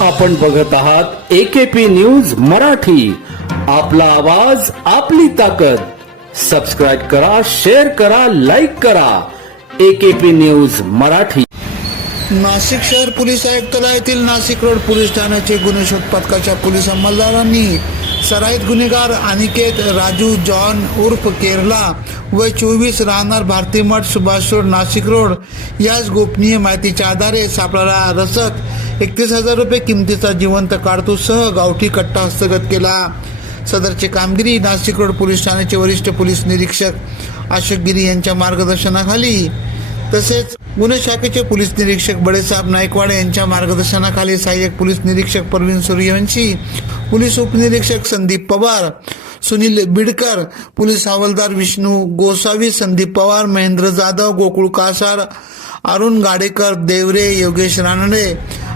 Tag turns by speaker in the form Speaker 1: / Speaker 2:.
Speaker 1: आपण बघत आहात एकेपी न्यूज मराठी. आपला आवाज आपली ताकद. सबस्क्राईब करा शेअर करा लाईक करा. AKP news Marathi.
Speaker 2: नाशिक शहर पोलीस येथील नाशिक रोड पोलीस ठाण्याचे गुन्हे शोध पथकाच्या पोलीस अंमलदारांनी सराईत गुन्हेगार अनिकेत राजू जॉन उर्फ केरला व चोवीस राहणार भारती मठ सुभाष रोड नाशिक रोड याच गोपनीय माहितीच्या आधारे सापळाला रसत एकतीस हजार रुपये किमतीचा जिवंत काडतूससह गावठी कट्टा हस्तगत केला. सदरची कामगिरी नाशिक रोड पोलीस ठाण्याचे वरिष्ठ पोलीस निरीक्षक अशोक गिरी यांच्या मार्गदर्शनाखाली. तसेच गुन्हे शाखेचे पोलीस निरीक्षक बडेसाहेब नायकवाडे यांच्या मार्गदर्शनाखाली सहाय्यक पोलीस निरीक्षक प्रवीण सूर्यवंशी पोलीस उपनिरीक्षक संदीप पवार सुनील बिडकर पोलीस हवालदार विष्णू गोसावी संदीप पवार महेंद्र जाधव गोकुळ कासार अरुण गाडेकर देवरे योगेश रानडे